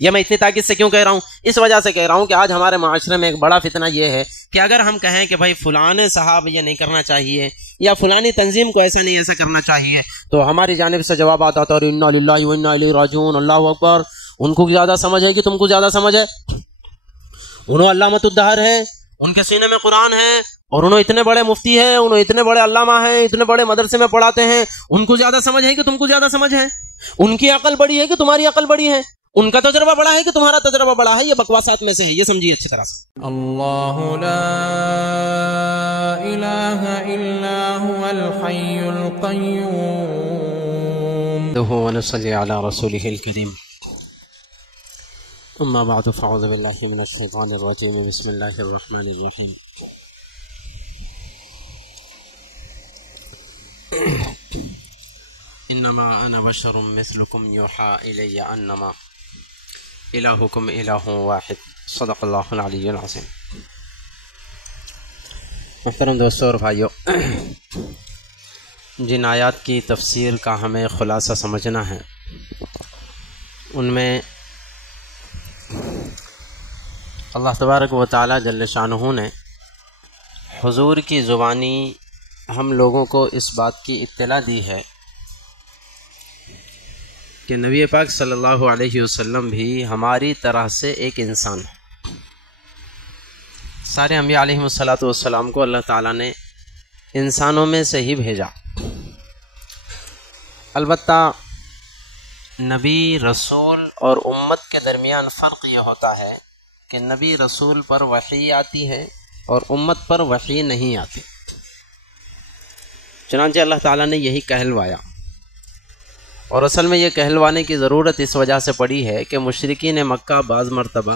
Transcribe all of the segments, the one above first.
یہ میں اتنی تاکید سے کیوں کہہ رہا ہوں؟ اس وجہ سے کہہ رہا ہوں کہ آج ہمارے معاشرے میں ایک بڑا فتنہ یہ ہے کہ اگر ہم کہیں کہ بھائی فلانے صاحب یہ نہیں کرنا چاہیے یا فلانی تنظیم کو ایسا نہیں ایسا کرنا چاہیے، تو ہماری جانب سے جواب آتا تھا انا للہ و انا الیہ راجعون، اللہ اکبر، ان کو زیادہ سمجھ ہے کہ تم کو زیادہ سمجھ ہے؟ انہوں علامۃ الدہر ہے، ان کے سینے میں قرآن ہے، اور انہوں اتنے بڑے مفتی ہیں، انہوں اتنے بڑے علامہ ہیں، اتنے بڑے مدرسے میں پڑھاتے ہیں، ان کو زیادہ سمجھ ہے کہ تم کو زیادہ سمجھ ہے؟ ان کی عقل بڑی ہے کہ تمہاری عقل بڑی ہے؟ ان کا تجربہ بڑا ہے کہ تمہارا تجربہ بڑا ہے؟ یہ بکواسات میں سے ہے، یہ سمجھیے اچھی طرح سے۔ اللہ لا الہ الا هو الحی القیوم ونصلی علی رسولہ الکریم، اما بعد فاعوذ باللہ من الشیطان الرجیم، بسم اللہ الرحمن الرحیم۔ انما انا بشر مثلکم یوحی الی انما الہکم الہ واحد، صدق اللہ العلی العظیم۔ محترم دوستو اور بھائیو، جن آیات کی تفسیر کا ہمیں خلاصہ سمجھنا ہے، ان میں اللہ تبارک و تعالی جل شانہ نے حضور کی زبانی ہم لوگوں کو اس بات کی اطلاع دی ہے کہ نبی پاک صلی اللہ علیہ وسلم بھی ہماری طرح سے ایک انسان ہے۔ سارے انبیاء علیہم الصلاۃ والسلام کو اللہ تعالیٰ نے انسانوں میں سے ہی بھیجا۔ البتہ نبی، رسول اور امت کے درمیان فرق یہ ہوتا ہے کہ نبی رسول پر وحی آتی ہے اور امت پر وحی نہیں آتی۔ چنانچہ اللہ تعالیٰ نے یہی کہلوایا، اور اصل میں یہ کہلوانے کی ضرورت اس وجہ سے پڑی ہے کہ مشرکین مکہ بعض مرتبہ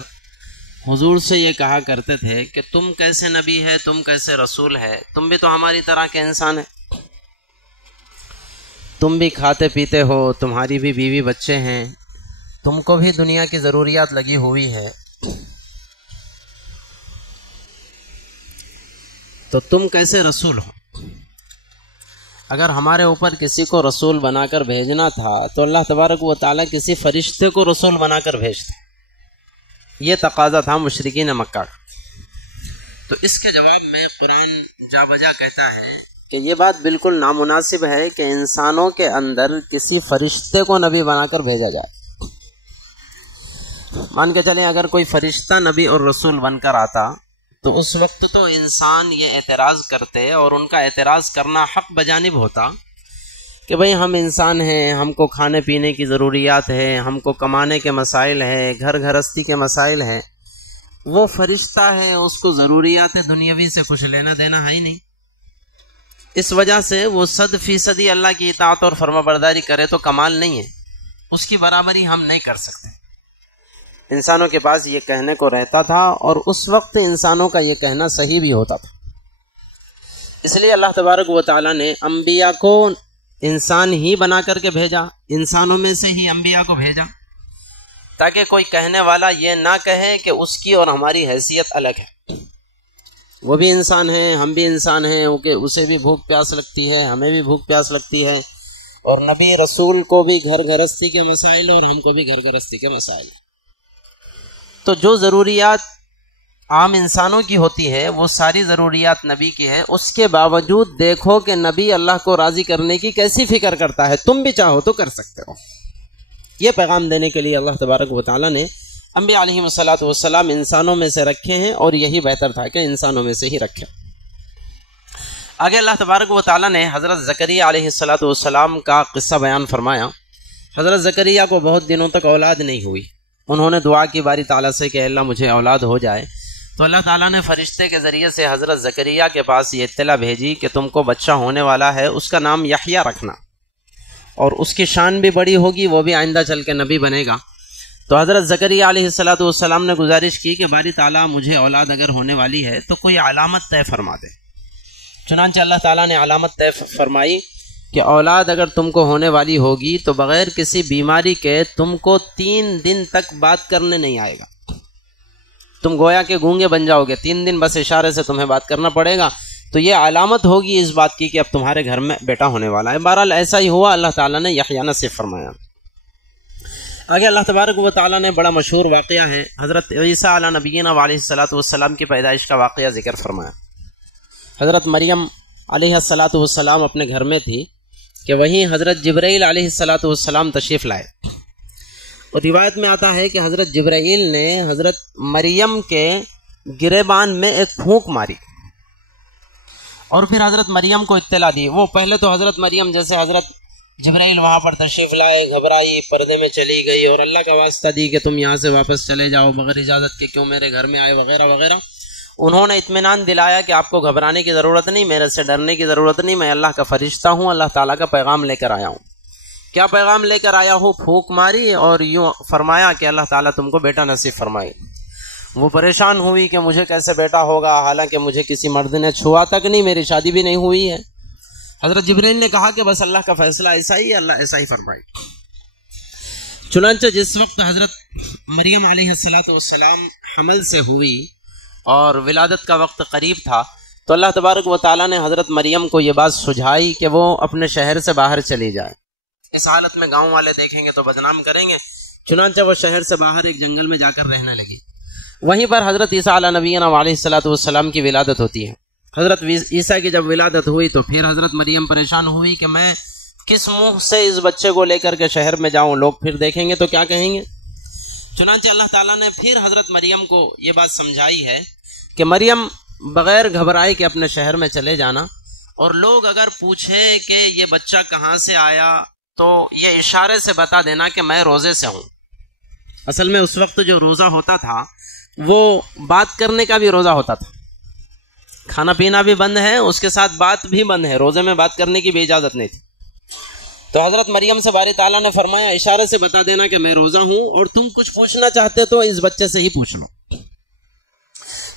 حضور سے یہ کہا کرتے تھے کہ تم کیسے نبی ہے، تم کیسے رسول ہے، تم بھی تو ہماری طرح کے انسان ہیں، تم بھی کھاتے پیتے ہو، تمہاری بھی بیوی بچے ہیں، تم کو بھی دنیا کی ضروریات لگی ہوئی ہے، تو تم کیسے رسول ہو؟ اگر ہمارے اوپر کسی کو رسول بنا کر بھیجنا تھا تو اللہ تبارک و تعالیٰ کسی فرشتے کو رسول بنا کر بھیجتے۔ یہ تقاضا تھا مشرکین مکہ کا۔ تو اس کے جواب میں قرآن جا بجا کہتا ہے کہ یہ بات بالکل نامناسب ہے کہ انسانوں کے اندر کسی فرشتے کو نبی بنا کر بھیجا جائے۔ مان کے چلیں اگر کوئی فرشتہ نبی اور رسول بن کر آتا تو اس وقت تو انسان یہ اعتراض کرتے، اور ان کا اعتراض کرنا حق بجانب ہوتا کہ بھئی ہم انسان ہیں، ہم کو کھانے پینے کی ضروریات ہے، ہم کو کمانے کے مسائل ہے، گھر گھرستی کے مسائل ہے۔ وہ فرشتہ ہے، اس کو ضروریات دنیاوی سے کچھ لینا دینا ہے ہی نہیں، اس وجہ سے وہ 100% اللہ کی اطاعت اور فرما برداری کرے تو کمال نہیں ہے، اس کی برابری ہم نہیں کر سکتے۔ انسانوں کے پاس یہ کہنے کو رہتا تھا، اور اس وقت انسانوں کا یہ کہنا صحیح بھی ہوتا تھا۔ اس لیے اللہ تبارک و تعالیٰ نے انبیاء کو انسان ہی بنا کر کے بھیجا، انسانوں میں سے ہی انبیاء کو بھیجا، تاکہ کوئی کہنے والا یہ نہ کہے کہ اس کی اور ہماری حیثیت الگ ہے۔ وہ بھی انسان ہیں، ہم بھی انسان ہیں، اسے بھی بھوک پیاس لگتی ہے، ہمیں بھی بھوک پیاس لگتی ہے، اور نبی رسول کو بھی گھر گھرستی کے مسائل اور ہم کو بھی گھر گھرستی کے مسائل۔ تو جو ضروریات عام انسانوں کی ہوتی ہے وہ ساری ضروریات نبی کی ہے، اس کے باوجود دیکھو کہ نبی اللہ کو راضی کرنے کی کیسی فکر کرتا ہے، تم بھی چاہو تو کر سکتے ہو۔ یہ پیغام دینے کے لیے اللہ تبارک و تعالیٰ نے انبیاء علیہم الصلاۃ والسلام انسانوں میں سے رکھے ہیں، اور یہی بہتر تھا کہ انسانوں میں سے ہی رکھے۔ آگے اللہ تبارک و تعالیٰ نے حضرت زکریا علیہ الصلاۃ والسلام کا قصہ بیان فرمایا۔ حضرت زکریا کو بہت دنوں تک اولاد نہیں ہوئی، انہوں نے دعا کی باری تعالیٰ سے کہ اللہ مجھے اولاد ہو جائے، تو اللہ تعالیٰ نے فرشتے کے ذریعے سے حضرت زکریا کے پاس یہ اطلاع بھیجی کہ تم کو بچہ ہونے والا ہے، اس کا نام یحییٰ رکھنا، اور اس کی شان بھی بڑی ہوگی، وہ بھی آئندہ چل کے نبی بنے گا۔ تو حضرت زکریا علیہ الصلاۃ والسلام نے گزارش کی کہ باری تعالیٰ مجھے اولاد اگر ہونے والی ہے تو کوئی علامت طے فرما دے۔ چنانچہ اللہ تعالیٰ نے علامت طے فرمائی کہ اولاد اگر تم کو ہونے والی ہوگی تو بغیر کسی بیماری کے تم کو 3 دن تک بات کرنے نہیں آئے گا، تم گویا کہ گونگے بن جاؤ گے، 3 دن بس اشارے سے تمہیں بات کرنا پڑے گا۔ تو یہ علامت ہوگی اس بات کی کہ اب تمہارے گھر میں بیٹا ہونے والا ہے۔ بہرحال ایسا ہی ہوا، اللہ تعالیٰ نے یحییٰ نصیب فرمایا۔ آگے اللہ تبارک و تعالیٰ نے بڑا مشہور واقعہ ہے حضرت عیسیٰ علیہ نبینا علیہ الصلوۃ والسلام کی پیدائش کا واقعہ ذکر فرمایا۔ حضرت مریم علیہ الصلوۃ والسلام اپنے گھر میں تھی کہ وہیں حضرت جبرائیل علیہ الصلوۃ والسلام تشریف لائے، اور روایت میں آتا ہے کہ حضرت جبرائیل نے حضرت مریم کے گریبان میں ایک پھونک ماری اور پھر حضرت مریم کو اطلاع دی۔ وہ پہلے تو حضرت مریم جیسے حضرت جبرائیل وہاں پر تشریف لائے گھبرائی، پردے میں چلی گئی اور اللہ کا واسطہ دی کہ تم یہاں سے واپس چلے جاؤ بغیر اجازت کے، کیوں میرے گھر میں آئے وغیرہ وغیرہ۔ انہوں نے اطمینان دلایا کہ آپ کو گھبرانے کی ضرورت نہیں، میرے سے ڈرنے کی ضرورت نہیں، میں اللہ کا فرشتہ ہوں، اللہ تعالیٰ کا پیغام لے کر آیا ہوں۔ کیا پیغام لے کر آیا ہوں؟ پھونک ماری اور یوں فرمایا کہ اللہ تعالیٰ تم کو بیٹا نصیب فرمائے۔ وہ پریشان ہوئی کہ مجھے کیسے بیٹا ہوگا، حالانکہ مجھے کسی مرد نے چھوا تک نہیں، میری شادی بھی نہیں ہوئی ہے۔ حضرت جبرائیل نے کہا کہ بس اللہ کا فیصلہ ایسا ہی ہے، اللہ ایسا ہی فرمائے۔ چنانچہ جس وقت حضرت مریم علیہ الصلوۃ والسلام حمل سے ہوئی اور ولادت کا وقت قریب تھا تو اللہ تبارک و تعالیٰ نے حضرت مریم کو یہ بات سجھائی کہ وہ اپنے شہر سے باہر چلی جائے، اس حالت میں گاؤں والے دیکھیں گے تو بدنام کریں گے۔ چنانچہ وہ شہر سے باہر ایک جنگل میں جا کر رہنے لگی۔ وہیں پر حضرت عیسیٰ علیہ نبینا علیہ الصلوۃ والسلام کی ولادت ہوتی ہے۔ حضرت عیسیٰ کی جب ولادت ہوئی تو پھر حضرت مریم پریشان ہوئی کہ میں کس منہ سے اس بچے کو لے کر کے شہر میں جاؤں، لوگ پھر دیکھیں گے تو کیا کہیں گے۔ چنانچہ اللہ تعالیٰ نے پھر حضرت مریم کو یہ بات سمجھائی ہے کہ مریم بغیر گھبرائے کہ اپنے شہر میں چلے جانا، اور لوگ اگر پوچھے کہ یہ بچہ کہاں سے آیا تو یہ اشارے سے بتا دینا کہ میں روزے سے ہوں۔ اصل میں اس وقت جو روزہ ہوتا تھا وہ بات کرنے کا بھی روزہ ہوتا تھا، کھانا پینا بھی بند ہے، اس کے ساتھ بات بھی بند ہے، روزے میں بات کرنے کی بھی اجازت نہیں تھی۔ تو حضرت مریم سے باری تعالیٰ نے فرمایا اشارے سے بتا دینا کہ میں روزہ ہوں، اور تم کچھ پوچھنا چاہتے تو اس بچے سے ہی پوچھ لو۔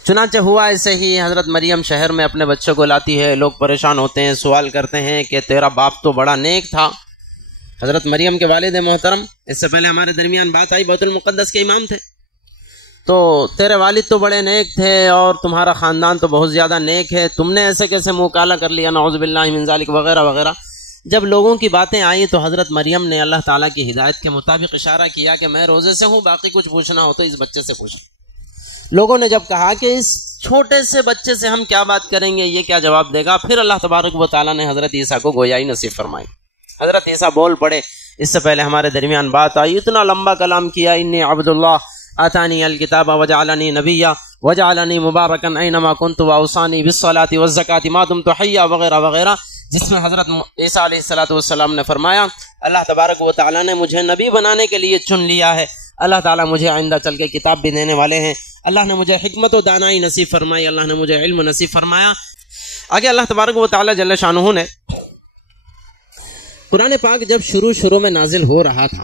چنانچہ ہوا ایسے ہی، حضرت مریم شہر میں اپنے بچے کو لاتی ہے، لوگ پریشان ہوتے ہیں، سوال کرتے ہیں کہ تیرا باپ تو بڑا نیک تھا۔ حضرت مریم کے والد محترم، اس سے پہلے ہمارے درمیان بات آئی، بیت المقدس کے امام تھے، تو تیرے والد تو بڑے نیک تھے اور تمہارا خاندان تو بہت زیادہ نیک ہے، تم نے ایسے کیسے منہ کالا کر لیا، نعوذ باللہ من ذالک وغیرہ وغیرہ۔ جب لوگوں کی باتیں آئیں تو حضرت مریم نے اللہ تعالیٰ کی ہدایت کے مطابق اشارہ کیا کہ میں روزے سے ہوں، باقی کچھ پوچھنا ہو تو اس بچے سے پوچھ۔ لوگوں نے جب کہا کہ اس چھوٹے سے بچے سے ہم کیا بات کریں گے، یہ کیا جواب دے گا، پھر اللہ تبارک و تعالیٰ نے حضرت عیسیٰ کو گویائی نصیب فرمائی۔ حضرت عیسیٰ بول پڑے، اس سے پہلے ہمارے درمیان بات آئی، اتنا لمبا کلام کیا، انی عبداللہ آتانی الکتاب وجعلنی نبیا وجعلنی مبارکا اینما کنت واوصانی بالصلاۃ والزکاۃ ما دمت حیا وغیرہ وغیرہ، جس میں حضرت عیسیٰ علیہ الصلوۃ والسلام نے فرمایا اللہ تبارک و تعالیٰ نے مجھے نبی بنانے کے لیے چن لیا ہے، اللہ تعالیٰ مجھے آئندہ چل کے کتاب بھی دینے والے ہیں، اللہ نے مجھے حکمت و دانائی نصیب فرمائی، اللہ نے مجھے علم نصیب فرمایا۔ آگے اللہ تبارک و تعالیٰ جل شانہ نے قرآن پاک جب شروع میں نازل ہو رہا تھا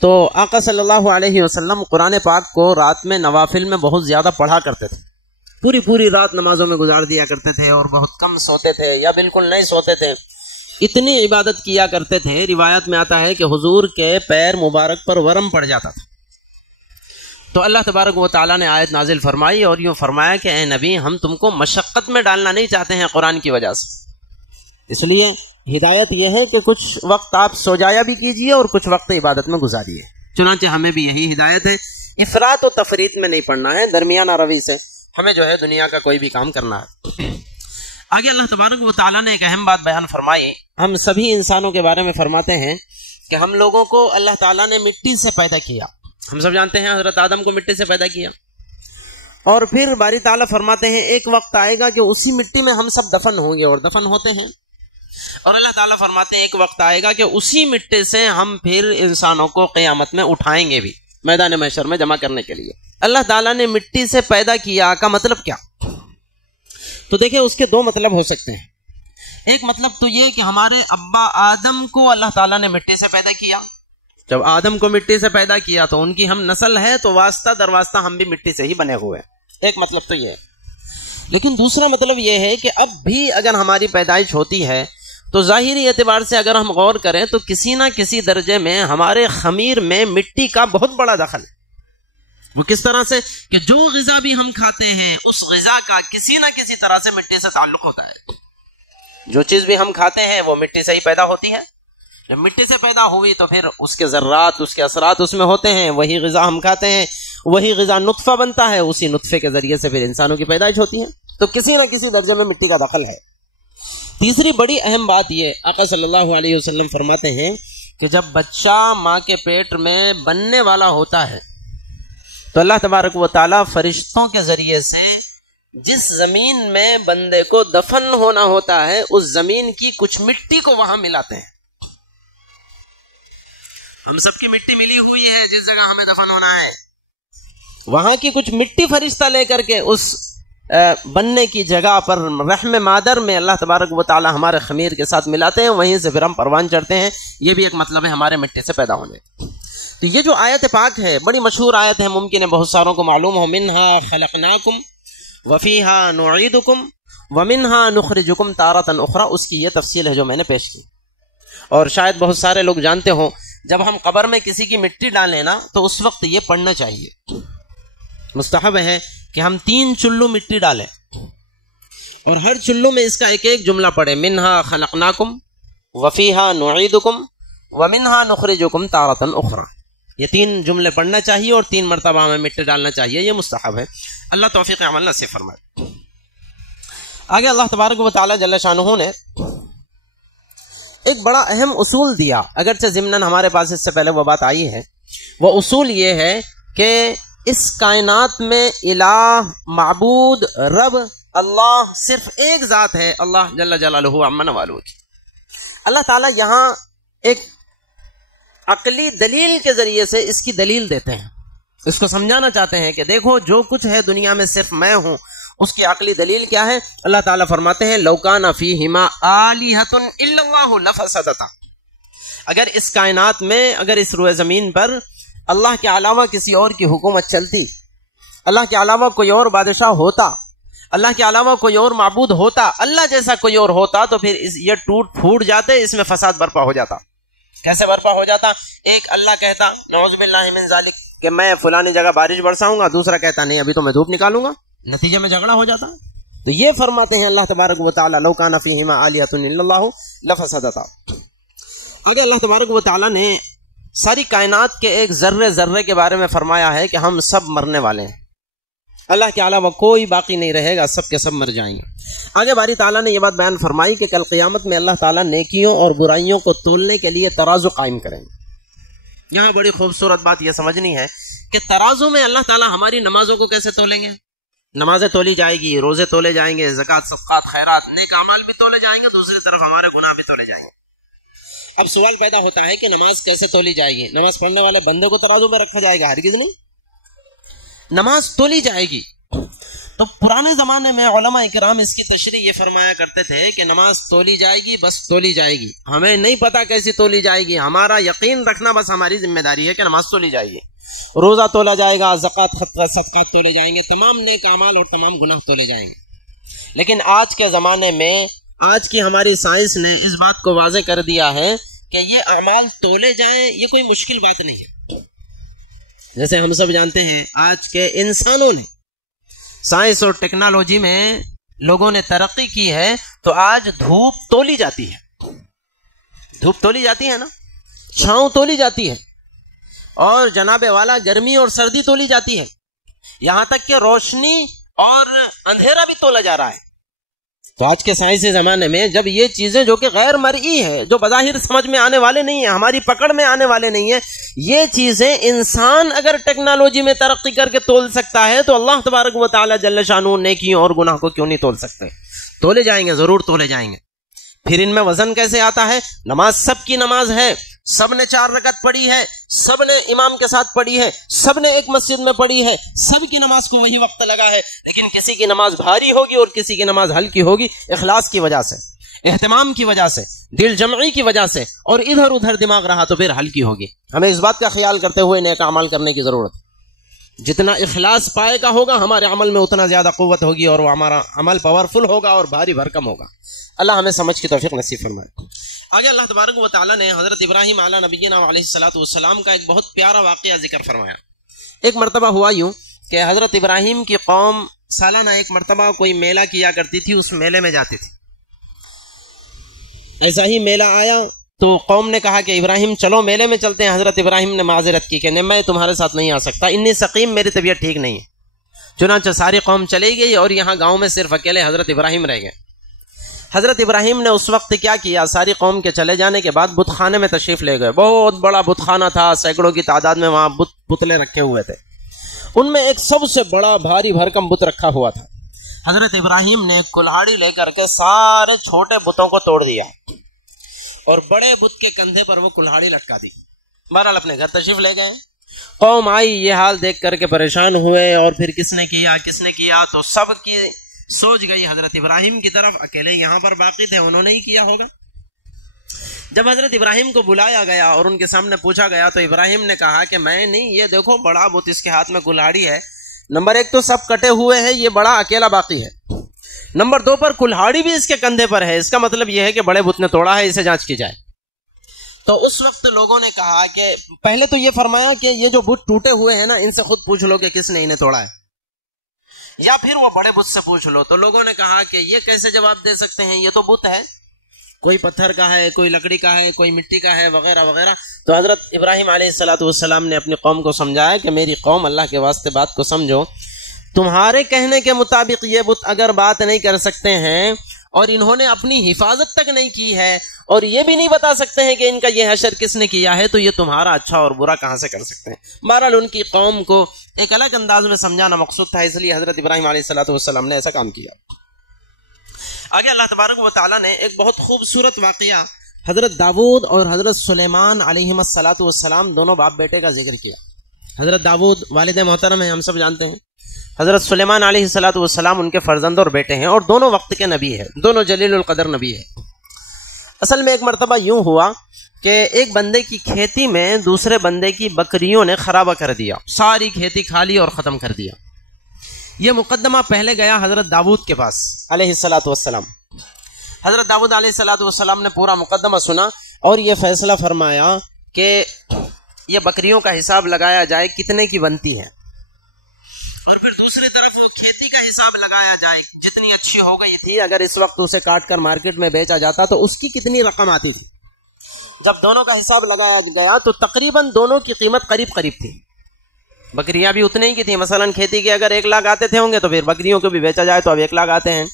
تو آقا صلی اللہ علیہ وسلم قرآن پاک کو رات میں نوافل میں بہت زیادہ پڑھا کرتے تھے، پوری رات نمازوں میں گزار دیا کرتے تھے، اور بہت کم سوتے تھے یا بالکل نہیں سوتے تھے، اتنی عبادت کیا کرتے تھے، روایت میں آتا ہے کہ حضور کے پیر مبارک پر ورم پڑ جاتا تھا۔ تو اللہ تبارک و تعالیٰ نے آیت نازل فرمائی اور یوں فرمایا کہ اے نبی ہم تم کو مشقت میں ڈالنا نہیں چاہتے ہیں قرآن کی وجہ سے، اس لیے ہدایت یہ ہے کہ کچھ وقت آپ سو جایا بھی کیجئے اور کچھ وقت عبادت میں گزاریے۔ چنانچہ ہمیں بھی یہی ہدایت ہے، افراط و تفریط میں نہیں پڑھنا ہے، درمیانہ روی سے ہمیں جو ہے دنیا کا کوئی بھی کام کرنا ہے۔ آگے اللہ تبارک و تعالیٰ نے ایک اہم بات بیان فرمائی، ہم سبھی انسانوں کے بارے میں فرماتے ہیں کہ ہم لوگوں کو اللہ تعالیٰ نے مٹی سے پیدا کیا، ہم سب جانتے ہیں حضرت آدم کو مٹی سے پیدا کیا، اور پھر باری تعالیٰ فرماتے ہیں ایک وقت آئے گا کہ اسی مٹی میں ہم سب دفن ہوں گے اور دفن ہوتے ہیں، اور اللہ تعالیٰ فرماتے ہیں ایک وقت آئے گا کہ اسی مٹی سے ہم پھر انسانوں کو قیامت میں اٹھائیں گے بھی میدان محشر میں جمع کرنے کے لیے۔ اللہ تعالیٰ نے مٹی سے پیدا کیا کا مطلب کیا؟ تو دیکھیں اس کے دو مطلب ہو سکتے ہیں۔ ایک مطلب تو یہ کہ ہمارے ابا آدم کو اللہ تعالیٰ نے مٹی سے پیدا کیا، جب آدم کو مٹی سے پیدا کیا تو ان کی ہم نسل ہے، تو واسطہ در واسطہ ہم بھی مٹی سے ہی بنے ہوئے ہیں، ایک مطلب تو یہ ہے۔ لیکن دوسرا مطلب یہ ہے کہ اب بھی اگر ہماری پیدائش ہوتی ہے تو ظاہری اعتبار سے اگر ہم غور کریں تو کسی نہ کسی درجے میں ہمارے خمیر میں مٹی کا بہت بڑا دخل ہے۔ وہ کس طرح سے کہ جو غذا بھی ہم کھاتے ہیں اس غذا کا کسی نہ کسی طرح سے مٹی سے تعلق ہوتا ہے، جو چیز بھی ہم کھاتے ہیں وہ مٹی سے ہی پیدا ہوتی ہے، جب مٹی سے پیدا ہوئی تو پھر اس کے ذرات، اس کے اثرات اس میں ہوتے ہیں، وہی غذا ہم کھاتے ہیں، وہی غذا نطفہ بنتا ہے، اسی نطفے کے ذریعے سے پھر انسانوں کی پیدائش ہوتی ہے. تو کسی نہ کسی درجے میں مٹی کا دخل ہے. تیسری بڑی اہم بات یہ آقا صلی اللہ علیہ وسلم فرماتے ہیں کہ جب بچہ ماں کے پیٹ میں بننے والا ہوتا ہے تو اللہ تبارک و تعالیٰ فرشتوں کے ذریعے سے جس زمین میں بندے کو دفن ہونا ہوتا ہے اس زمین کی کچھ مٹی کو وہاں ملاتے ہیں. ہم سب کی مٹی ملی ہوئی ہے جس جگہ ہمیں دفن ہونا ہے، وہاں کی کچھ مٹی فرشتہ لے کر کے اس بننے کی جگہ پر رحم مادر میں اللہ تبارک و تعالی ہمارے خمیر کے ساتھ ملاتے ہیں، وہیں سے پھر ہم پروان چڑھتے ہیں. یہ بھی ایک مطلب ہے ہمارے مٹی سے پیدا ہونے. تو یہ جو آیت پاک ہے بڑی مشہور آیت ہے، ممکن ہے بہت ساروں کو معلوم ہو. منہا خلقناکم وفیہا نعیدکم ومنہا نخرجکم تارۃ اخری، اس کی یہ تفصیل ہے جو میں نے پیش کی. اور شاید بہت سارے لوگ جانتے ہوں جب ہم قبر میں کسی کی مٹی ڈالیں نا تو اس وقت یہ پڑھنا چاہیے، مستحب ہے کہ ہم 3 چلو مٹی ڈالیں اور ہر چلو میں اس کا ایک ایک جملہ پڑھیں. منہا خلقناکم وفیہا نعیدکم ومنہا نخرجکم تارۃ اخری. یہ 3 جملے پڑھنا چاہیے اور 3 مرتبہ ہمیں مٹی ڈالنا چاہیے، یہ مستحب ہے. اللہ توفیق عمل نصیب فرمائے. آگے اللہ تبارک و تعالی جل شانہ نے ایک بڑا اہم اصول دیا، اگرچہ ضمناً ہمارے پاس اس سے پہلے وہ بات آئی ہے. وہ اصول یہ ہے کہ اس کائنات میں الہ، معبود، رب، اللہ صرف ایک ذات ہے، اللہ جل جلالہ عما نوالہ. اللہ تعالیٰ یہاں ایک عقلی دلیل کے ذریعے سے اس کی دلیل دیتے ہیں، اس کو سمجھانا چاہتے ہیں کہ دیکھو جو کچھ ہے دنیا میں صرف میں ہوں. اس کی عقلی دلیل کیا ہے؟ اللہ تعالیٰ فرماتے ہیں لو کان فیہما آلہۃ الا اللہ لفسدتا. اگر اس کائنات میں، اگر اس روئے زمین پر اللہ کے علاوہ کسی اور کی حکومت چلتی، اللہ کے علاوہ کوئی اور بادشاہ ہوتا، اللہ کے علاوہ کوئی اور معبود ہوتا، اللہ جیسا کوئی اور ہوتا، تو پھر یہ ٹوٹ پھوٹ جاتے، اس میں فساد برپا ہو جاتا. کیسے برپا ہو جاتا؟ ایک اللہ کہتا نعوذ باللہ من ذالک کہ میں فلانی جگہ بارش برساؤں گا، دوسرا کہتا نہیں ابھی تو میں دھوپ نکالوں گا، نتیجے میں جھگڑا ہو جاتا. تو یہ فرماتے ہیں اللہ تبارک و تعالی لو کان فیہما آلہۃ الا اللہ لفسدتا. آگے اللہ تبارک و تعالی نے ساری کائنات کے ایک ذرے ذرے کے بارے میں فرمایا ہے کہ ہم سب مرنے والے ہیں، اللہ کے علاوہ کوئی باقی نہیں رہے گا، سب کے سب مر جائیں گے. آگے باری تعالیٰ نے یہ بات بیان فرمائی کہ کل قیامت میں اللہ تعالیٰ نیکیوں اور برائیوں کو تولنے کے لیے ترازو قائم کریں گے. یہاں بڑی خوبصورت بات یہ سمجھنی ہے کہ ترازو میں اللہ تعالیٰ ہماری نمازوں کو کیسے تولیں گے؟ نمازیں تولی جائے گی، روزے تولے جائیں گے، زکوٰۃ، صدقات، خیرات، نیک اعمال بھی تولے جائیں گے، دوسری طرف ہمارے گناہ بھی تولے جائیں گے. اب سوال پیدا ہوتا ہے کہ نماز کیسے تولی جائے گی؟ نماز پڑھنے والے بندے کو ترازو میں رکھا جائے گا؟ ہرگز نہیں، نماز تولی جائے گی. تو پرانے زمانے میں علماء اکرام اس کی تشریح یہ فرمایا کرتے تھے کہ نماز تولی جائے گی، بس تولی جائے گی، ہمیں نہیں پتا کیسی تولی جائے گی، ہمارا یقین رکھنا بس ہماری ذمہ داری ہے کہ نماز تولی جائے گی. روزہ تولا جائے گا، زکوٰۃ، صدقات تولے جائیں گے، تمام نیک اعمال اور تمام گناہ تولے جائیں گے. لیکن آج کے زمانے میں آج کی ہماری سائنس نے اس بات کو واضح کر دیا ہے کہ یہ اعمال تولے جائیں یہ کوئی مشکل بات نہیں ہے. جیسے ہم سب جانتے ہیں آج کے انسانوں نے سائنس اور ٹیکنالوجی میں لوگوں نے ترقی کی ہے، تو آج دھوپ تولی جاتی ہے، دھوپ تولی جاتی ہے نا، چھاؤں تولی جاتی ہے، اور جناب والا گرمی اور سردی تولی جاتی ہے، یہاں تک کہ روشنی اور اندھیرا بھی تولا جا رہا ہے. تو آج کے سائنسی زمانے میں جب یہ چیزیں جو کہ غیر مرئی ہے، جو بظاہر سمجھ میں آنے والے نہیں ہیں، ہماری پکڑ میں آنے والے نہیں ہیں، یہ چیزیں انسان اگر ٹیکنالوجی میں ترقی کر کے تول سکتا ہے تو اللہ تبارک و تعالی جل شانہ نیکیوں اور گناہ کو کیوں نہیں تول سکتے؟ تولے جائیں گے، ضرور تولے جائیں گے. پھر ان میں وزن کیسے آتا ہے؟ نماز سب کی نماز ہے، سب نے 4 رکعت پڑھی ہے، سب نے امام کے ساتھ پڑھی ہے، سب نے ایک مسجد میں پڑھی ہے، سب کی نماز کو وہی وقت لگا ہے، لیکن کسی کی نماز بھاری ہوگی اور کسی کی نماز ہلکی ہوگی، اخلاص کی وجہ سے، اہتمام کی وجہ سے، دل جمعی کی وجہ سے، اور ادھر ادھر دماغ رہا تو پھر ہلکی ہوگی. ہمیں اس بات کا خیال کرتے ہوئے نیک اعمال کرنے کی ضرورت. جتنا اخلاص پائے گا ہوگا ہمارے عمل میں اتنا زیادہ قوت ہوگی اور وہ ہمارا عمل پاورفل ہوگا اور بھاری بھرکم ہوگا. اللہ ہمیں سمجھ کی توفیق نصیب فرمائے. آگے اللہ تبارک و تعالیٰ نے حضرت ابراہیم علیہ نبینا علیہ الصلوۃ والسلام کا ایک بہت پیارا واقعہ ذکر فرمایا. ایک مرتبہ ہوا یوں کہ حضرت ابراہیم کی قوم سالانہ ایک مرتبہ کوئی میلہ کیا کرتی تھی، اس میلے میں جاتی تھی. ایسا ہی میلہ آیا تو قوم نے کہا کہ ابراہیم چلو میلے میں چلتے ہیں. حضرت ابراہیم نے معذرت کی کہ میں تمہارے ساتھ نہیں آ سکتا, انی سقیم, میری طبیعت ٹھیک نہیں ہے. چنانچہ ساری قوم چلی گئی اور یہاں گاؤں میں صرف اکیلے حضرت ابراہیم رہ گئے. حضرت ابراہیم نے اس وقت کیا کیا, ساری قوم کے چلے جانے کے بعد بت خانے میں تشریف لے گئے. بہت بڑا بت خانہ تھا, سینکڑوں کی تعداد میں وہاں پتلے رکھے ہوئے تھے. ان میں ایک سب سے بڑا بھاری بھرکم بت رکھا ہوا تھا. حضرت ابراہیم نے کلہاڑی لے کر کے سارے چھوٹے بتوں کو توڑ دیا اور بڑے بت کے کندھے پر وہ کلہاڑی لٹکا دی. بہرحال اپنے گھر تشریف لے گئے. قوم آئی, یہ حال دیکھ کر کے پریشان ہوئے, اور پھر کس نے کیا تو سب کی سوچ گئی حضرت ابراہیم کی طرف. اکیلے یہاں پر باقی تھے, انہوں نے ہی کیا ہوگا. جب حضرت ابراہیم کو بلایا گیا اور ان کے سامنے پوچھا گیا تو ابراہیم نے کہا کہ میں نہیں, یہ دیکھو بڑا بت, اس کے ہاتھ میں کلہاڑی ہے. نمبر 1 تو سب کٹے ہوئے ہیں, یہ بڑا اکیلا باقی ہے. نمبر 2 پر کلہاڑی بھی اس کے کندھے پر ہے, اس کا مطلب یہ ہے کہ بڑے بت نے توڑا ہے, اسے جانچ کی جائے. تو اس وقت لوگوں نے کہا کہ پہلے تو یہ فرمایا کہ یہ جو بت ٹوٹے ہوئے ہیں نا, ان سے خود پوچھ لو کہ کس نے انہیں توڑا ہے, یا پھر وہ بڑے بت سے پوچھ لو. تو لوگوں نے کہا کہ یہ کیسے جواب دے سکتے ہیں, یہ تو بت ہے, کوئی پتھر کا ہے, کوئی لکڑی کا ہے, کوئی مٹی کا ہے, وغیرہ وغیرہ. تو حضرت ابراہیم علیہ السلام نے اپنی قوم کو سمجھایا کہ میری قوم, اللہ کے واسطے بات کو سمجھو. تمہارے کہنے کے مطابق یہ بت اگر بات نہیں کر سکتے ہیں اور انہوں نے اپنی حفاظت تک نہیں کی ہے اور یہ بھی نہیں بتا سکتے ہیں کہ ان کا یہ حشر کس نے کیا ہے, تو یہ تمہارا اچھا اور برا کہاں سے کر سکتے ہیں. بہرحال ان کی قوم کو ایک الگ انداز میں سمجھانا مقصود تھا, اس لیے حضرت ابراہیم علیہ السلام نے ایسا کام کیا. آگے اللہ تبارک و تعالیٰ نے ایک بہت خوبصورت واقعہ حضرت داؤد اور حضرت سلیمان علیہ السلام دونوں باپ بیٹے کا ذکر کیا. حضرت داؤد والد محترم ہیں, ہم سب جانتے ہیں. حضرت سلیمان علیہ السلام ان کے فرزند اور بیٹے ہیں, اور دونوں وقت کے نبی ہیں, دونوں جلیل القدر نبی ہیں. اصل میں ایک مرتبہ یوں ہوا کہ ایک بندے کی کھیتی میں دوسرے بندے کی بکریوں نے خرابہ کر دیا, ساری کھیتی کھا لی اور ختم کر دیا. یہ مقدمہ پہلے گیا حضرت داؤد کے پاس علیہ السلام. حضرت داؤد علیہ السلام نے پورا مقدمہ سنا اور یہ فیصلہ فرمایا کہ یہ بکریوں کا حساب لگایا جائے کتنے کی بنتی ہے, اور پھر دوسری طرف کھیتی کا حساب لگایا جائے, جتنی اچھی ہو گئی تھی اگر اس وقت اسے کاٹ کر مارکیٹ میں بیچا جاتا تو اس کی کتنی رقم آتی تھی. جب دونوں کا حساب لگایا گیا تو تقریباً دونوں کی قیمت قریب تھی. بکریاں بھی اتنے ہی کی تھی, مثلا کھیتی کے اگر 1 لاکھ آتے تھے ہوں گے تو پھر بکریوں کو بھی بیچا جائے تو اب 1 لاکھ آتے ہیں.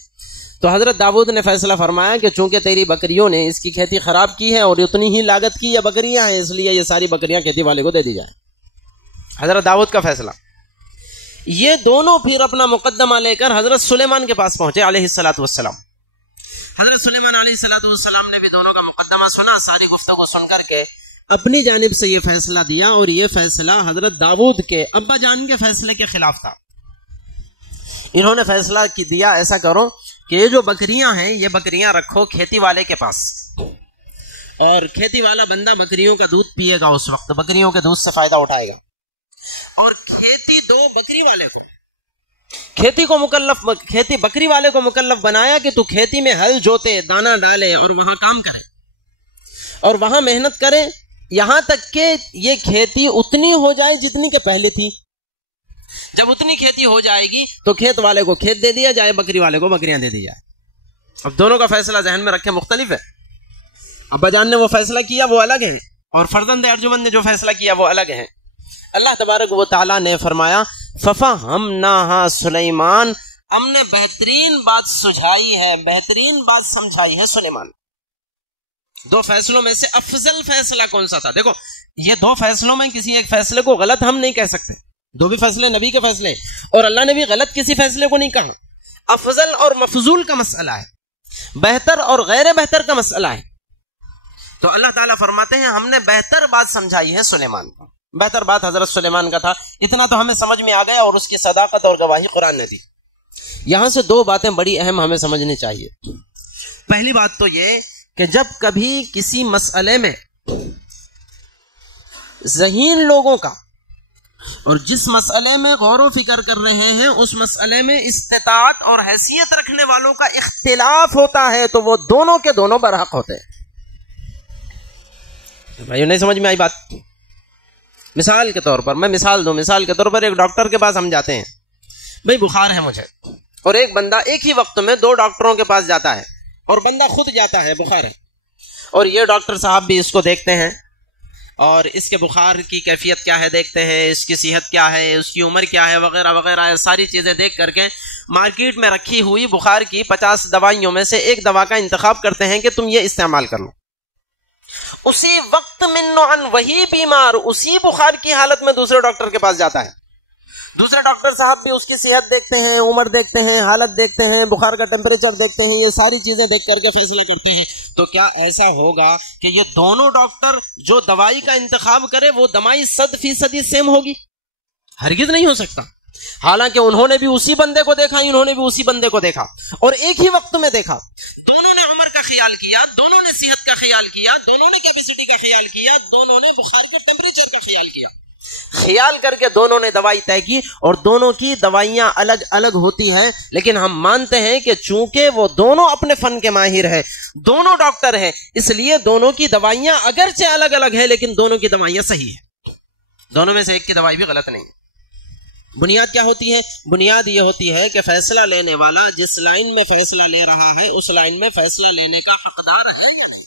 تو حضرت داؤد نے فیصلہ فرمایا کہ چونکہ تیری بکریوں نے اس کی کھیتی خراب کی ہے اور اتنی ہی لاگت کی یہ بکریاں ہیں, اس لیے یہ ساری بکریاں کھیتی والے کو دے دی جائے. حضرت داؤد کا فیصلہ. یہ دونوں پھر اپنا مقدمہ لے کر حضرت سلیمان کے پاس پہنچے علیہ السلام. حضرت سلیمان علیہ السلام نے بھی دونوں کا مقدمہ سنا, ساری گفتگو سن کر کے اپنی جانب سے یہ فیصلہ دیا, اور یہ فیصلہ حضرت داؤد کے ابا جان کے فیصلے کے خلاف تھا. انہوں نے فیصلہ دیا ایسا کرو کہ یہ جو بکریاں ہیں یہ بکریاں رکھو کھیتی والے کے پاس, اور کھیتی والا بندہ بکریوں کا دودھ پیے گا, اس وقت بکریوں کے دودھ سے فائدہ اٹھائے گا. اور کھیتی تو بکری والے کو, کھیتی بکری والے کو مکلف بنایا کہ تو کھیتی میں ہل جوتے, دانا ڈالے اور وہاں کام کرے اور وہاں محنت کرے, یہاں تک کہ یہ کھیتی اتنی ہو جائے جتنی کہ پہلے تھی. جب اتنی کھیتی ہو جائے گی تو کھیت والے کو کھیت دے دیا جائے, بکری والے کو بکریاں دے دی جائے. اب دونوں کا فیصلہ ذہن میں رکھے مختلف ہے. ابا جان نے وہ فیصلہ کیا وہ الگ ہے, اور فرزند ارجمند نے جو فیصلہ کیا وہ الگ ہے. اللہ تبارک و تعالیٰ نے فرمایا فَفَهَمْنَاهَا سُلَيْمَانَ, ہم نے بہترین بات سجھائی ہے, بہترین بات سمجھائی ہے سلیمان. 2 فیصلوں میں سے افضل فیصلہ کون سا تھا؟ دیکھو یہ 2 فیصلوں میں کسی ایک فیصلے کو غلط ہم نہیں کہہ سکتے, 2 بھی فیصلے نبی کے فیصلے, اور اللہ نے بھی غلط کسی فیصلے کو نہیں کہا. افضل اور مفضول کا مسئلہ ہے, بہتر اور غیر بہتر کا مسئلہ ہے. تو اللہ تعالیٰ فرماتے ہیں ہم نے بہتر بات سمجھائی ہے سلیمان کو. بہتر بات حضرت سلیمان کا تھا, اتنا تو ہمیں سمجھ میں آ گیا, اور اس کی صداقت اور گواہی قرآن نے دی. یہاں سے 2 باتیں بڑی اہم ہمیں سمجھنی چاہیے. پہلی بات تو یہ کہ جب کبھی کسی مسئلے میں ذہین لوگوں کا اور جس مسئلے میں غور و فکر کر رہے ہیں اس مسئلے میں استطاعت اور حیثیت رکھنے والوں کا اختلاف ہوتا ہے تو وہ دونوں کے دونوں برحق ہوتے ہیں. بھائیو نہیں سمجھ میں آئی بات؟ مثال کے طور پر میں مثال دوں, مثال کے طور پر ایک ڈاکٹر کے پاس ہم جاتے ہیں, بھئی بخار ہے مجھے, اور ایک بندہ ایک ہی وقت میں 2 ڈاکٹروں کے پاس جاتا ہے, اور بندہ خود جاتا ہے بخار ہے, اور یہ ڈاکٹر صاحب بھی اس کو دیکھتے ہیں اور اس کے بخار کی کیفیت کیا ہے دیکھتے ہیں، اس کی صحت کیا ہے، اس کی عمر کیا ہے، وغیرہ وغیرہ، ساری چیزیں دیکھ کر کے مارکیٹ میں رکھی ہوئی بخار کی 50 دوائیوں میں سے ایک دوا کا انتخاب کرتے ہیں کہ تم یہ استعمال کر لو۔ اسی وقت منعن وہی بیمار اسی بخار کی حالت میں دوسرے ڈاکٹر کے پاس جاتا ہے، دوسرے ڈاکٹر صاحب بھی اس کی صحت دیکھتے ہیں، عمر دیکھتے ہیں، حالت دیکھتے ہیں، بخار کا ٹیمپریچر دیکھتے ہیں، یہ ساری چیزیں دیکھ کر کے فیصلہ کرتے ہیں۔ تو کیا ایسا ہوگا کہ یہ دونوں ڈاکٹر جو دوائی کا انتخاب کرے وہ دوائی 100% سیم ہوگی؟ ہرگز نہیں ہو سکتا۔ حالانکہ انہوں نے بھی اسی بندے کو دیکھا، انہوں نے بھی اسی بندے کو دیکھا اور ایک ہی وقت میں دیکھا، دونوں نے عمر کا خیال کیا، دونوں نے صحت کا خیال کیا، دونوں نے کیپیسٹی کا خیال کیا، دونوں نے بخار کے ٹیمپریچر کا خیال کیا، خیال کر کے دونوں نے دوائی طے کی، اور دونوں کی دوائیاں الگ الگ ہوتی ہیں، لیکن ہم مانتے ہیں کہ چونکہ وہ دونوں اپنے فن کے ماہر ہیں، دونوں ڈاکٹر ہیں، اس لیے دونوں کی دوائیاں اگرچہ الگ الگ ہیں لیکن دونوں کی دوائیاں صحیح ہیں، دونوں میں سے ایک کی دوائی بھی غلط نہیں ہے۔ بنیاد کیا ہوتی ہے؟ بنیاد یہ ہوتی ہے کہ فیصلہ لینے والا جس لائن میں فیصلہ لے رہا ہے اس لائن میں فیصلہ لینے کا حقدار ہے یا نہیں،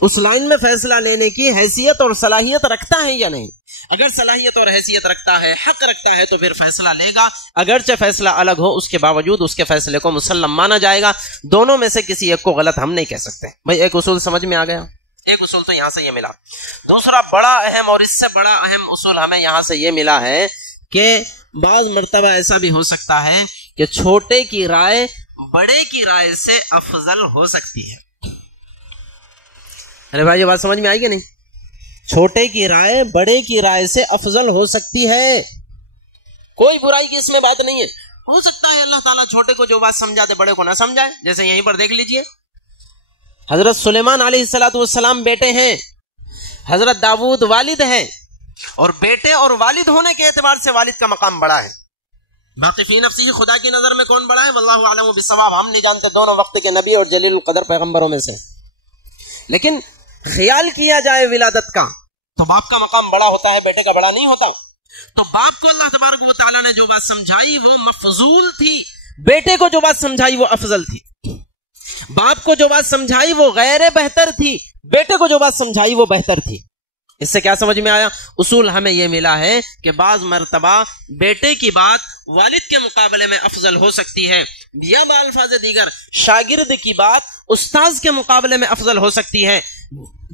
اس لائن میں فیصلہ لینے کی حیثیت اور صلاحیت رکھتا ہے یا نہیں۔ اگر صلاحیت اور حیثیت رکھتا ہے، حق رکھتا ہے، تو پھر فیصلہ لے گا، اگرچہ فیصلہ الگ ہو اس کے باوجود اس کے فیصلے کو مسلم مانا جائے گا۔ دونوں میں سے کسی ایک کو غلط ہم نہیں کہہ سکتے۔ بھائی ایک اصول سمجھ میں آ گیا، ایک اصول تو یہاں سے یہ ملا۔ دوسرا بڑا اہم اور اس سے بڑا اہم اصول ہمیں یہاں سے یہ ملا ہے کہ بعض مرتبہ ایسا بھی ہو سکتا ہے کہ چھوٹے کی رائے بڑے کی رائے سے افضل ہو سکتی ہے۔ ارے بھائی یہ بات سمجھ میں آئی کہ نہیں؟ چھوٹے کی رائے بڑے کی رائے سے افضل ہو سکتی ہے، کوئی برائی کی اس میں بات نہیں ہے۔ ہو سکتا ہے اللہ تعالیٰ چھوٹے کو جو بات سمجھا دے بڑے کو نہ سمجھائے، جیسے یہیں پر دیکھ لیجئے حضرت سلیمان علیہ السلام بیٹے ہیں، حضرت داؤد والد ہیں، اور بیٹے اور والد ہونے کے اعتبار سے والد کا مقام بڑا ہے۔ باقی فی نفسی خدا کی نظر میں کون بڑا ہے؟ واللہ اعلم بالصواب، ہم نہیں جانتے، دونوں وقت کے نبی اور جلیل القدر پیغمبروں میں سے۔ لیکن خیال کیا جائے ولادت کا تو باپ کا مقام بڑا ہوتا ہے، بیٹے کا بڑا نہیں ہوتا۔ تو باپ کو اللہ تبارک و تعالیٰ نے جو بات سمجھائی وہ مفضول تھی، بیٹے کو جو بات سمجھائی وہ افضل تھی۔ باپ کو جو بات سمجھائی وہ غیر بہتر تھی، بیٹے کو جو بات سمجھائی وہ بہتر تھی۔ اس سے کیا سمجھ میں آیا؟ اصول ہمیں یہ ملا ہے کہ بعض مرتبہ بیٹے کی بات والد کے مقابلے میں افضل ہو سکتی ہے، یا بالفاظ دیگر شاگرد کی بات استاذ کے مقابلے میں افضل ہو سکتی ہے،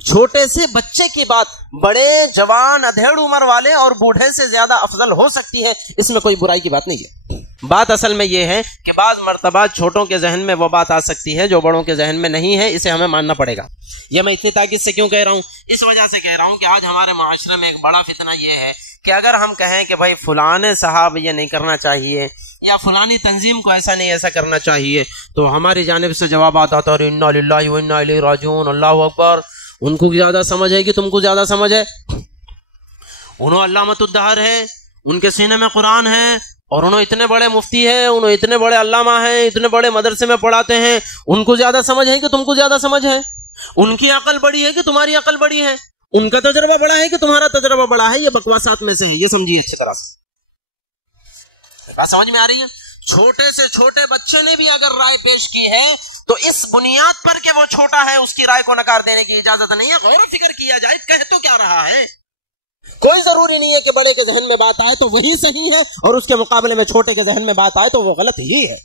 چھوٹے سے بچے کی بات بڑے جوان ادھیڑ عمر والے اور بوڑھے سے زیادہ افضل ہو سکتی ہے، اس میں کوئی برائی کی بات نہیں ہے۔ بات اصل میں یہ ہے کہ بعض مرتبہ چھوٹوں کے ذہن میں وہ بات آ سکتی ہے جو بڑوں کے ذہن میں نہیں ہے، اسے ہمیں ماننا پڑے گا۔ یہ میں اتنی تاکید سے کیوں کہہ رہا ہوں؟ اس وجہ سے کہہ رہا ہوں کہ آج ہمارے معاشرے میں ایک بڑا فتنہ یہ ہے کہ اگر ہم کہیں کہ بھائی فلانے صاحب یہ نہیں کرنا چاہیے یا فلانی تنظیم کو ایسا نہیں ایسا کرنا چاہیے، تو ہماری جانب سے جوابات آتا ہے انا للہ و انا الیہ راجعون، اللہ اکبر، ان کو زیادہ سمجھ ہے کہ تم کو زیادہ سمجھ ہے؟ انہوں علامت الدہر ہے، ان کے سینے میں قرآن ہے، اور انہوں اتنے بڑے مفتی ہیں، انہوں اتنے بڑے علامہ ہیں، اتنے بڑے مدرسے میں پڑھاتے ہیں، ان کو زیادہ سمجھ ہے کہ تم کو زیادہ سمجھ ہے؟ ان کی عقل بڑی ہے کہ تمہاری عقل بڑی ہے؟ ان کا تجربہ بڑا ہے کہ تمہارا تجربہ بڑا ہے؟ یہ بکواسات میں سے ہے، یہ سمجھیے اچھی طرح سے۔ بات سمجھ میں آ رہی ہے؟ چھوٹے سے چھوٹے بچے نے بھی اگر رائے پیش کی ہے تو اس بنیاد پر کہ وہ چھوٹا ہے اس کی رائے کو نکار دینے کی اجازت نہیں ہے، غور و فکر کیا جائے کہہ تو کیا رہا ہے۔ کوئی ضروری نہیں ہے کہ بڑے کے ذہن میں بات آئے تو وہی صحیح ہے اور اس کے مقابلے میں چھوٹے کے ذہن میں بات آئے تو وہ غلط ہی ہے،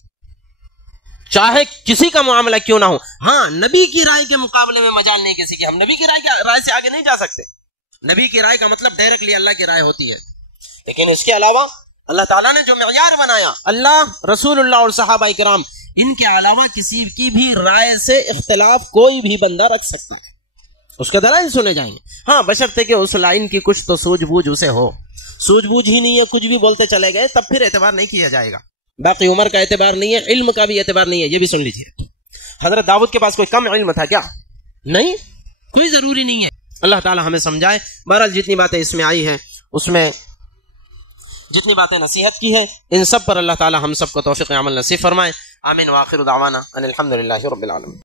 چاہے کسی کا معاملہ کیوں نہ ہو۔ ہاں، نبی کی رائے کے مقابلے میں مجال نہیں کسی کی، ہم نبی کی رائے سے آگے نہیں جا سکتے۔ نبی کی رائے کا مطلب ڈائریکٹلی اللہ کی رائے ہوتی ہے، لیکن اس کے علاوہ اللہ تعالیٰ نے جو معیار بنایا، اللہ، رسول اللہ اور صحابہ کرام، ان کے علاوہ کسی کی بھی رائے سے اختلاف کوئی بھی بندہ رکھ سکتا ہے، اس کے دلائل سنے جائیں گے۔ ہاں، بشرطے کہ اس لائن کی کچھ تو سوجھ بوجھ اسے ہو، سوجھ بوجھ ہی نہیں ہے، کچھ بھی بولتے چلے گئے، تب پھر اعتبار نہیں کیا جائے گا۔ باقی عمر کا اعتبار نہیں ہے، علم کا بھی اعتبار نہیں ہے، یہ بھی سن لیجیے۔ حضرت داؤد کے پاس کوئی کم علم تھا کیا؟ نہیں، کوئی ضروری نہیں ہے۔ اللہ تعالی ہمیں سمجھائے۔ بہرحال جتنی باتیں اس میں آئی ہیں، اس میں جتنی باتیں نصیحت کی ہیں، ان سب پر اللہ تعالی ہم سب کو توفیق عمل نصیب فرمائے۔ آمین۔ وآخر دعوانا ان الحمد للہ رب العالمین۔